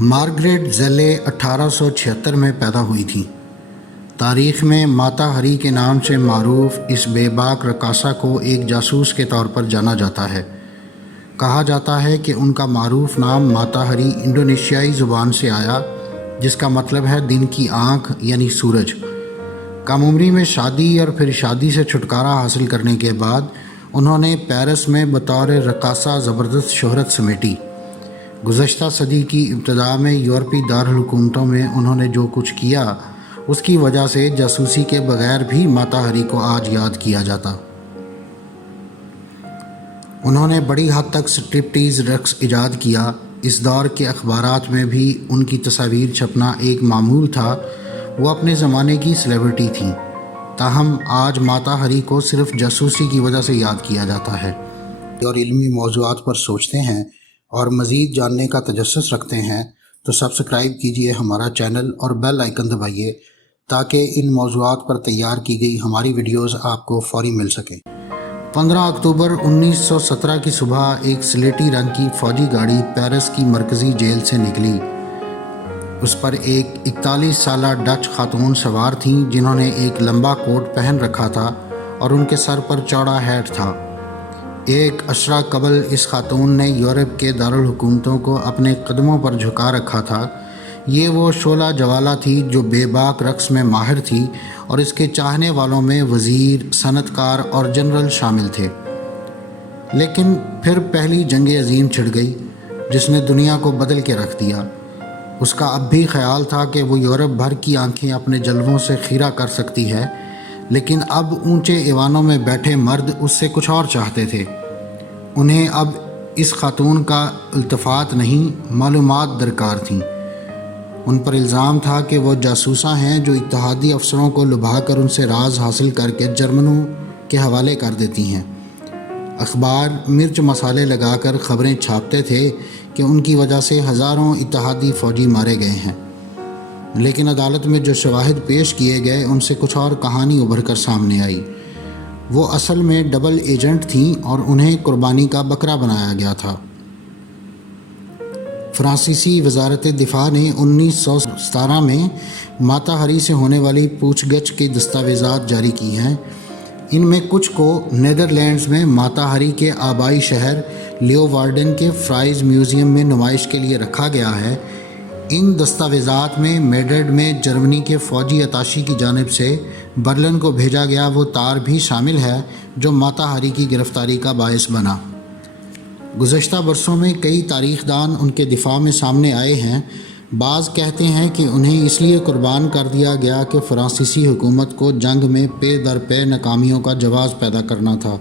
Margaret زیلے 1876 میں پیدا ہوئی تھیں۔ تاریخ میں ماتا ہری کے نام سے معروف اس بے باک رقاصہ کو ایک جاسوس کے طور پر جانا جاتا ہے۔ کہا جاتا ہے کہ ان کا معروف نام ماتا ہری انڈونیشیائی زبان سے آیا، جس کا مطلب ہے دن کی آنکھ یعنی سورج۔ کم عمری میں شادی اور پھر شادی سے چھٹکارا حاصل کرنے کے بعد انہوں نے پیرس میں بطور رقاصہ زبردست شہرت سمیٹی۔ گزشتہ صدی کی ابتدا میں یورپی دارالحکومتوں میں انہوں نے جو کچھ کیا، اس کی وجہ سے جاسوسی کے بغیر بھی ماتا ہری کو آج یاد کیا جاتا۔ انہوں نے بڑی حد تک سٹرپٹیز رقص ایجاد کیا۔ اس دور کے اخبارات میں بھی ان کی تصاویر چھپنا ایک معمول تھا۔ وہ اپنے زمانے کی سیلیبریٹی تھیں، تاہم آج ماتا ہری کو صرف جاسوسی کی وجہ سے یاد کیا جاتا ہے۔ اور علمی موضوعات پر سوچتے ہیں اور مزید جاننے کا تجسس رکھتے ہیں تو سبسکرائب کیجئے ہمارا چینل اور بیل آئیکن دبائیے تاکہ ان موضوعات پر تیار کی گئی ہماری ویڈیوز آپ کو فوری مل سکیں۔ 15 اکتوبر 1917 کی صبح ایک سلیٹی رنگ کی فوجی گاڑی پیرس کی مرکزی جیل سے نکلی۔ اس پر ایک 41 سالہ ڈچ خاتون سوار تھیں جنہوں نے ایک لمبا کوٹ پہن رکھا تھا اور ان کے سر پر چوڑا ہیٹ تھا۔ ایک عشرہ قبل اس خاتون نے یورپ کے دارالحکومتوں کو اپنے قدموں پر جھکا رکھا تھا۔ یہ وہ شعلہ جوالہ تھی جو بے باک رقص میں ماہر تھی، اور اس کے چاہنے والوں میں وزیر، صنعت کار اور جنرل شامل تھے۔ لیکن پھر پہلی جنگ عظیم چھڑ گئی جس نے دنیا کو بدل کے رکھ دیا۔ اس کا اب بھی خیال تھا کہ وہ یورپ بھر کی آنکھیں اپنے جلووں سے خیرہ کر سکتی ہے، لیکن اب اونچے ایوانوں میں بیٹھے مرد اس سے کچھ اور چاہتے تھے۔ انہیں اب اس خاتون کا التفات نہیں، معلومات درکار تھیں۔ ان پر الزام تھا کہ وہ جاسوساں ہیں جو اتحادی افسروں کو لبھا کر ان سے راز حاصل کر کے جرمنوں کے حوالے کر دیتی ہیں۔ اخبار مرچ مسالے لگا کر خبریں چھاپتے تھے کہ ان کی وجہ سے ہزاروں اتحادی فوجی مارے گئے ہیں، لیکن عدالت میں جو شواہد پیش کیے گئے ان سے کچھ اور کہانی ابھر کر سامنے آئی۔ وہ اصل میں ڈبل ایجنٹ تھیں اور انہیں قربانی کا بکرا بنایا گیا تھا۔ فرانسیسی وزارت دفاع نے 1917 میں ماتا ہری سے ہونے والی پوچھ گچھ کے دستاویزات جاری کی ہیں۔ ان میں کچھ کو نیدرلینڈز میں ماتا ہری کے آبائی شہر لیووارڈن کے فرائز میوزیم میں نمائش کے لیے رکھا گیا ہے۔ ان دستاویزات میں میڈرڈ میں جرمنی کے فوجی اتاشی کی جانب سے برلن کو بھیجا گیا وہ تار بھی شامل ہے جو ماتا ہری کی گرفتاری کا باعث بنا۔ گزشتہ برسوں میں کئی تاریخ دان ان کے دفاع میں سامنے آئے ہیں۔ بعض کہتے ہیں کہ انہیں اس لیے قربان کر دیا گیا کہ فرانسیسی حکومت کو جنگ میں پے در پے ناکامیوں کا جواز پیدا کرنا تھا۔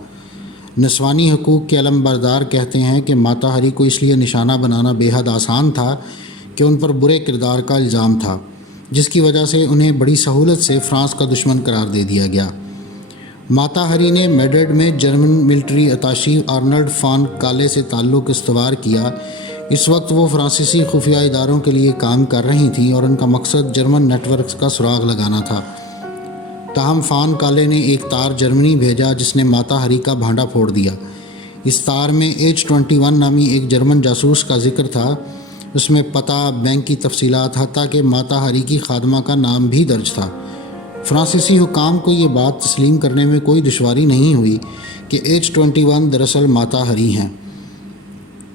نسوانی حقوق کے علم بردار کہتے ہیں کہ ماتا ہری کو اس لیے نشانہ بنانا بے حد آسان تھا کہ ان پر برے کردار کا الزام تھا، جس کی وجہ سے انہیں بڑی سہولت سے فرانس کا دشمن قرار دے دیا گیا۔ ماتا ہری نے میڈرڈ میں جرمن ملٹری اتاشی آرنلڈ فان کالے سے تعلق استوار کیا۔ اس وقت وہ فرانسیسی خفیہ اداروں کے لیے کام کر رہی تھیں اور ان کا مقصد جرمن نیٹ ورکس کا سراغ لگانا تھا۔ تاہم فان کالے نے ایک تار جرمنی بھیجا جس نے ماتا ہری کا بھانڈا پھوڑ دیا۔ اس تار میں H-21 نامی ایک جرمن جاسوس کا ذکر تھا۔ اس میں پتہ، بینک کی تفصیلات، حتیٰ کہ ماتا ہری کی خادمہ کا نام بھی درج تھا۔ فرانسیسی حکام کو یہ بات تسلیم کرنے میں کوئی دشواری نہیں ہوئی کہ H-21 دراصل ماتا ہری ہیں۔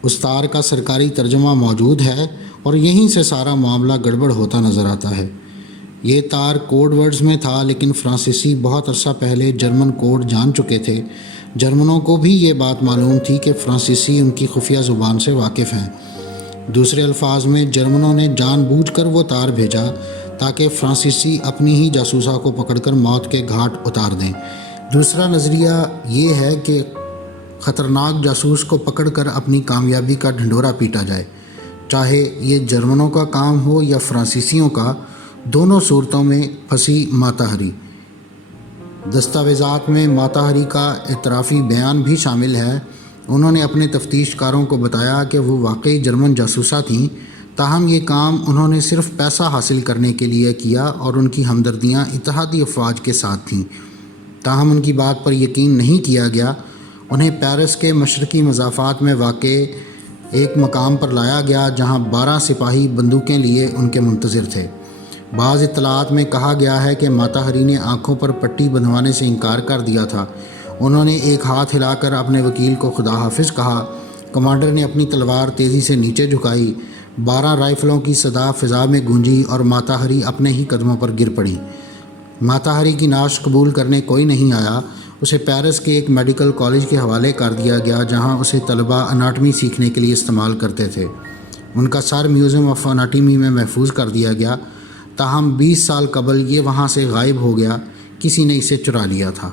اس تار کا سرکاری ترجمہ موجود ہے اور یہیں سے سارا معاملہ گڑبڑ ہوتا نظر آتا ہے۔ یہ تار کوڈ ورڈز میں تھا، لیکن فرانسیسی بہت عرصہ پہلے جرمن کوڈ جان چکے تھے۔ جرمنوں کو بھی یہ بات معلوم تھی کہ فرانسیسی ان کی خفیہ زبان سے واقف ہیں۔ دوسرے الفاظ میں جرمنوں نے جان بوجھ کر وہ تار بھیجا تاکہ فرانسیسی اپنی ہی جاسوسا کو پکڑ کر موت کے گھاٹ اتار دیں۔ دوسرا نظریہ یہ ہے کہ خطرناک جاسوس کو پکڑ کر اپنی کامیابی کا ڈھنڈورا پیٹا جائے، چاہے یہ جرمنوں کا کام ہو یا فرانسیسیوں کا۔ دونوں صورتوں میں پھنسی ماتا ہری۔ دستاویزات میں ماتا ہری کا اعترافی بیان بھی شامل ہے۔ انہوں نے اپنے تفتیش کاروں کو بتایا کہ وہ واقعی جرمن جاسوسہ تھیں، تاہم یہ کام انہوں نے صرف پیسہ حاصل کرنے کے لیے کیا اور ان کی ہمدردیاں اتحادی افواج کے ساتھ تھیں۔ تاہم ان کی بات پر یقین نہیں کیا گیا۔ انہیں پیرس کے مشرقی مضافات میں واقع ایک مقام پر لایا گیا جہاں 12 سپاہی بندوقیں لیے ان کے منتظر تھے۔ بعض اطلاعات میں کہا گیا ہے کہ ماتا ہری نے آنکھوں پر پٹی بندھوانے سے انکار کر دیا تھا۔ انہوں نے ایک ہاتھ ہلا کر اپنے وکیل کو خدا حافظ کہا۔ کمانڈر نے اپنی تلوار تیزی سے نیچے جھکائی، 12 رائفلوں کی صدا فضا میں گونجی اور ماتا ہری اپنے ہی قدموں پر گر پڑی۔ ماتا ہری کی نعش قبول کرنے کوئی نہیں آیا۔ اسے پیرس کے ایک میڈیکل کالج کے حوالے کر دیا گیا جہاں اسے طلباء اناٹمی سیکھنے کے لیے استعمال کرتے تھے۔ ان کا سر میوزیم آف اناٹمی میں محفوظ کر دیا گیا، تاہم 20 سال قبل یہ وہاں سے غائب ہو گیا، کسی نے اسے چرا لیا تھا۔